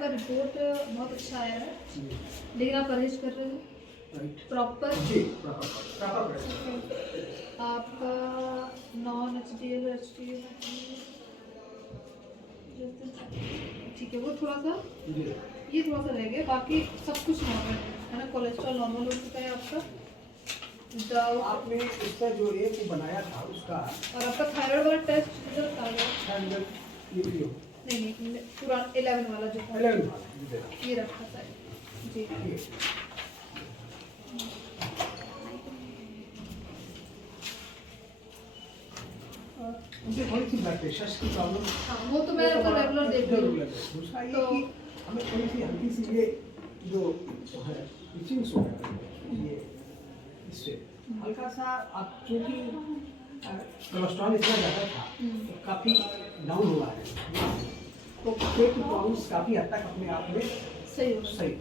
आपका रिपोर्ट बहुत अच्छा आया है, लेकिन आप परहेज कर रहे हो प्रॉपर? जी, प्रॉपर। आपका नॉन एचडीएल एचडीएल ठीक है, वो थोड़ा सा ये थोड़ा सा रह गया, बाकी सब कुछ नॉर्मल है ना? कोलेस्ट्रॉल नॉर्मल हो चुका है आपका, आपने इसका जो एक बनाया था उसका, और आपका थायराइड वाला टेस्ट रिजल्ट आ गया। ये भी हो नहीं पूरा 11 वाला जो था, 11 वाला ये रखा था जी। मुझे थोड़ी सी ब्लड प्रेशर की प्रॉब्लम, हाँ वो तो मैं आपका रेगुलर देख रही हूँ। दूसरा ये कि हमें थोड़ी सी हल्की सी ये जो है इचिंग्स हो रहा है, ये इससे हल्का सा, आप चूँकि कोलेस्ट्रॉल इतना ज़्यादा था तो काफ़ी डाउन हुआ है, तो पेट की प्रॉब्लम्स काफ़ी हद तक अपने आप में सही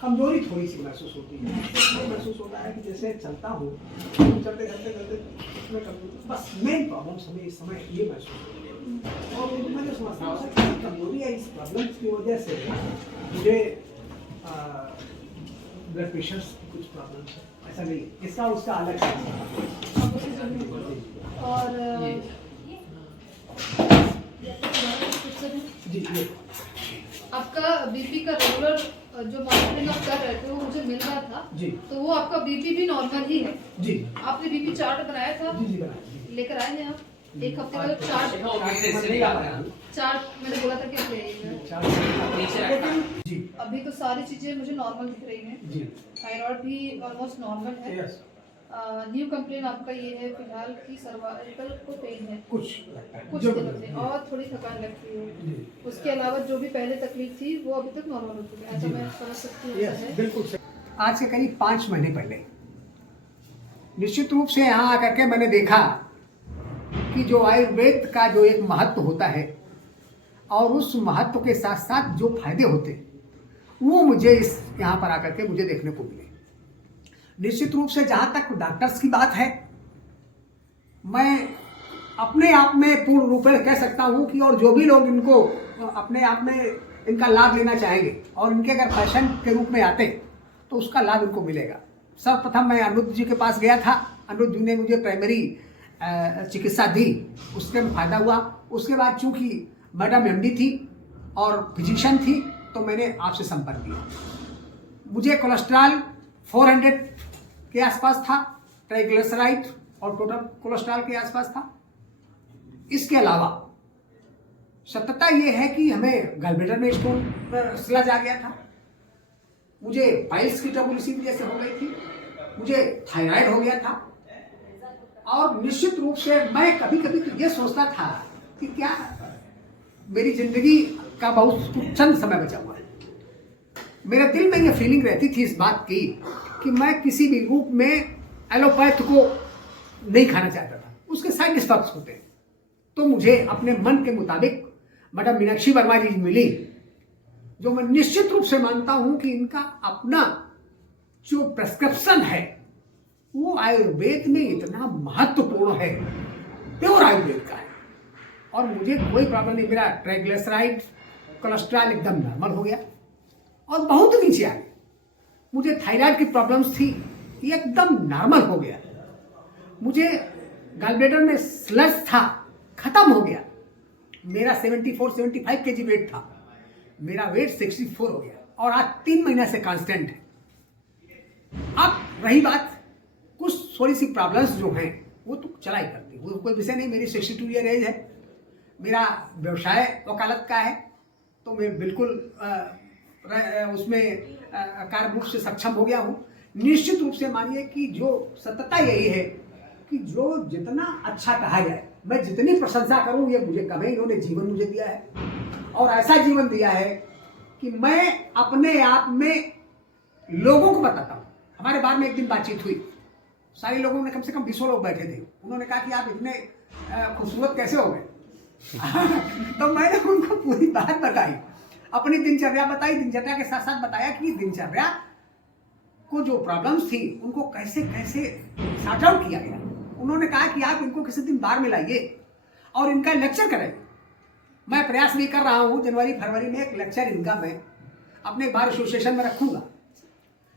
कमजोरी थोड़ी सी महसूस होती है। ये महसूस होता है कि जैसे चलता हूँ, चलते उसमें कमजोरी, बस मेन प्रॉब्लम्स हमें इस समय ये महसूस होती है। और मैं जो समझता हूँ कि कमजोरी है, इस प्रॉब्लम्स की वजह से मुझे ब्लड प्रेशर की कुछ प्रॉब्लम्स है, ऐसा नहीं है, इसका उसका अलग है। और जी ये आपका बीपी का रेगुलर जो मॉनिटरिंग आप कर रहे थे वो मुझे मिल रहा था जी, तो वो आपका बीपी भी नॉर्मल ही है जी आपने बीपी चार्ट बनाया था? जी बनाया, लेकर आए हैं आप एक हफ्ते का चार्ट? चार्ट मैंने बोला था कि आप ले आइएगा। जी। अभी तो सारी चीजें मुझे नॉर्मल दिख रही हैं जी, थायराइड भी ऑलमोस्ट नॉर्मल है। यस, न्यू कंप्लेन आपका ये है फिलहाल कि सर्वाइकल को पेन है कुछ जो दिनों से और थोड़ी थकान लगती है। उसके अलावा जो भी पहले तकलीफ थी वो अभी तक नॉर्मल हो चुकी है, ऐसा मैं समझ सकती हूँ। ऐसा है? बिल्कुल सही। आज से करीब 5 महीने पहले निश्चित रूप से यहाँ आकर के मैंने देखा कि जो आयुर्वेद का जो एक महत्व होता है और उस महत्व के साथ साथ जो फायदे होते वो मुझे इस यहाँ पर आकर के मुझे देखने को मिले। निश्चित रूप से जहाँ तक डॉक्टर्स की बात है, मैं अपने आप में पूर्ण रूप से कह सकता हूँ कि और जो भी लोग इनको अपने आप में इनका लाभ लेना चाहेंगे और इनके अगर पैशन के रूप में आते तो उसका लाभ इनको मिलेगा। सर्वप्रथम मैं अनुरुद्ध जी के पास गया था, अनुरुद्ध जी ने मुझे प्राइमरी चिकित्सा दी, उससे फायदा हुआ। उसके बाद चूंकि मैडम एमडी थी और फिजिशियन थी तो मैंने आपसे संपर्क किया। मुझे कोलेस्ट्रॉल 400 के आसपास था, ट्राइग्लिसराइड और टोटल कोलेस्ट्रॉल के आसपास था। इसके अलावा सत्यता ये है कि हमें गलब्लैडर में स्टोन स्लज आ गया था, मुझे पाइल्स की ट्रबल इसी वजह से हो गई थी, मुझे थायराइड हो गया था। और निश्चित रूप से मैं कभी कभी तो ये सोचता था कि क्या मेरी जिंदगी का बहुत चंद समय बचा हुआ है। मेरे दिल में ये फीलिंग रहती थी इस बात की कि मैं किसी भी रूप में एलोपैथ को नहीं खाना चाहता था, उसके साइड इफेक्ट्स होते हैं। तो मुझे अपने मन के मुताबिक मैडम मीनाक्षी वर्मा जी मिली, जो मैं निश्चित रूप से मानता हूं कि इनका अपना जो प्रेस्क्रिप्शन है वो आयुर्वेद में इतना महत्वपूर्ण है, प्योर आयुर्वेद का है। और मुझे कोई प्रॉब्लम नहीं, मेरा ट्राइग्लिसराइड कोलेस्ट्रॉल एकदम नॉर्मल हो गया और बहुत नीचे आ गया। मुझे थायराइड की प्रॉब्लम्स थी, ये एकदम नॉर्मल हो गया। मुझे गलब्लैडर में स्लज था, खत्म हो गया। मेरा 74-75 केजी वेट था, मेरा वेट 64 हो गया और आज 3 महीने से कांस्टेंट है। अब रही बात कुछ थोड़ी सी प्रॉब्लम्स जो हैं वो तो चला ही करती, वो कोई विषय नहीं। मेरी 62 ईयर एज है, मेरा व्यवसाय वकालत का है, तो मैं बिल्कुल उसमें कार्य रूप से सक्षम हो गया हूँ। निश्चित रूप से मानिए कि जो सत्यता यही है कि जो जितना अच्छा कहा जाए, मैं जितनी प्रशंसा करूँ ये मुझे कम है। इन्होंने जीवन मुझे दिया है और ऐसा जीवन दिया है कि मैं अपने आप में लोगों को बताता हूँ। हमारे बार में एक दिन बातचीत हुई, सारे लोगों ने, कम से कम 20 लोग बैठे थे। उन्होंने कहा कि आप इतने खूबसूरत कैसे हो गए? तो मैंने उनको पूरी बात बताई, अपनी दिनचर्या बताई, दिनचर्या के साथ साथ बताया कि दिनचर्या को जो प्रॉब्लम्स थी उनको कैसे कैसे सॉर्ट आउट किया गया। उन्होंने कहा कि आप इनको किसी दिन बार में लाइए और इनका लेक्चर कराइए। मैं प्रयास नहीं कर रहा हूँ, जनवरी फरवरी में एक लेक्चर इनका मैं अपने बार एसोसिएशन में रखूंगा,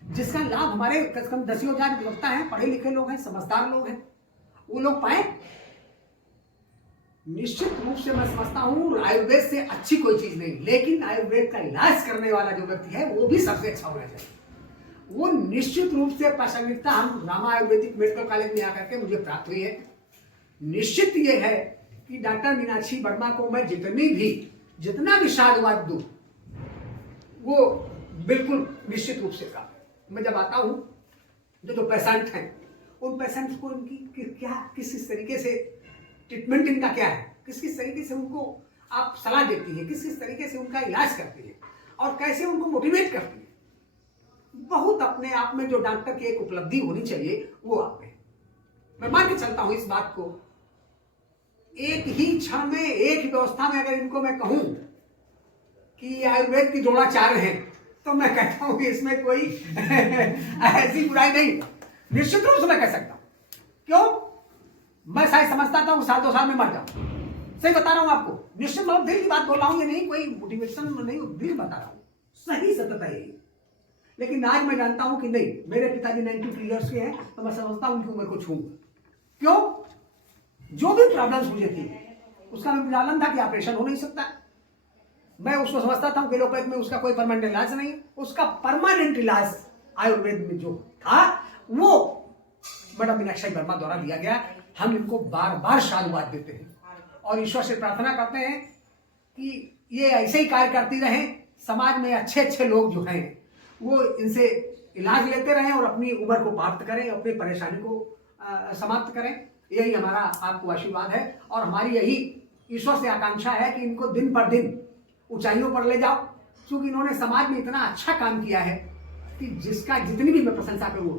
जिसका लाभ हमारे कम से कम 10,000 अधिवक्ता हैं, पढ़े लिखे लोग हैं, समझदार लोग हैं, वो लोग पाए। निश्चित रूप से मैं समझता हूँ आयुर्वेद से अच्छी कोई चीज नहीं, लेकिन आयुर्वेद का इलाज करने वाला जो व्यक्ति है वो भी सबसे अच्छा होना चाहिए। वो निश्चित रूप से प्रासंगिकता हम रामा आयुर्वेदिक मेडिकल कॉलेज में आकर के मुझे प्राप्त हुई है। निश्चित ये है कि डॉक्टर मीनाक्षी वर्मा को मैं जितना भी साधुवाद दूं वो बिल्कुल निश्चित रूप से का मैं जब आता हूं जो पेशेंट हैं उन पेशेंट्स को इनकी क्या किस तरीके से ट्रीटमेंट इनका क्या है, किस तरीके से उनको आप सलाह देती है, किस तरीके से उनका इलाज करती है और कैसे उनको मोटिवेट करती है, बहुत अपने आप में जो डॉक्टर की एक उपलब्धि होनी चाहिए वो आप में। मैं मान के चलता हूं इस बात को, एक ही क्षण में एक ही व्यवस्था में अगर इनको मैं कहूं कि आयुर्वेद की द्रोणाचार्य हैं तो मैं कहता हूं कि इसमें कोई ऐसी बुराई नहीं, निश्चित रूप से मैं कह सकता हूं। क्यों? मैं शायद समझता था वो 1-2 साल में मर जाऊं, सही बता रहा हूं आपको, निश्चित मतलब दिल की बात बोल रहा हूं, ये नहीं कोई मोटिवेशन नहीं, दिल बता रहा हूं, सही सत्य है यही। लेकिन आज मैं जानता हूं कि नहीं, मेरे पिताजी 92 ईयर्स के हैं तो मैं समझता हूं उनकी उम्र को छूंगा। क्यों? जो भी प्रॉब्लम्स मुझे थी उसका मैं विचालन था कि ऑपरेशन हो नहीं सकता, मैं उसको समझता था कि एलोपैथ में उसका कोई परमानेंट इलाज नहीं, उसका परमानेंट इलाज आयुर्वेद में जो था वो मैडम मीनाक्षी वर्मा द्वारा दिया गया। हम इनको बार बार साधुवाद देते हैं और ईश्वर से प्रार्थना करते हैं कि ये ऐसे ही कार्य करती रहें, समाज में अच्छे अच्छे लोग जो हैं वो इनसे इलाज लेते रहें और अपनी उम्र को प्राप्त करें, अपनी परेशानी को समाप्त करें। यही हमारा आपको आशीर्वाद है और हमारी यही ईश्वर से आकांक्षा है कि इनको दिन पर दिन ऊंचाइयों पर ले जाओ, क्योंकि इन्होंने समाज में इतना अच्छा काम किया है कि जिसका जितनी भी मैं प्रशंसा करूँ